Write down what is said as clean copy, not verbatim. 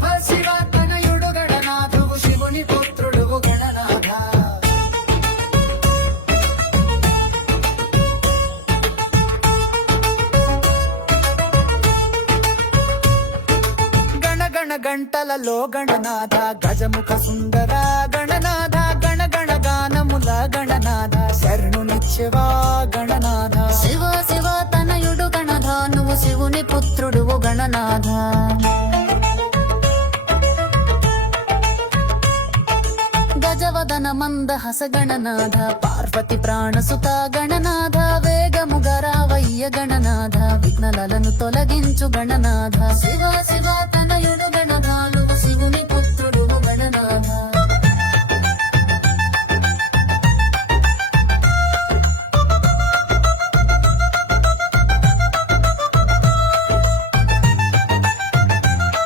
శివ శివ తనయుడు గణనాథువు శివుని పుత్రుడు గణనాథ గణ గణ గంటలలో గణనాథ గజముఖ సుందర గణనాథ గణ గణ గానముల గణనాథ శరణునిచ్చెవా గణనాథ శివ శివ తనయుడు గణధ నువ్వు శివుని పుత్రుడు గణనాథ గజవదన మందహస గణనాథ పార్వతి ప్రాణసుత గణనాథ వేగముగరావయ్య గణనాథ విఘ్నలను తొలగించు గణనాథ శివ శివ తనయుడు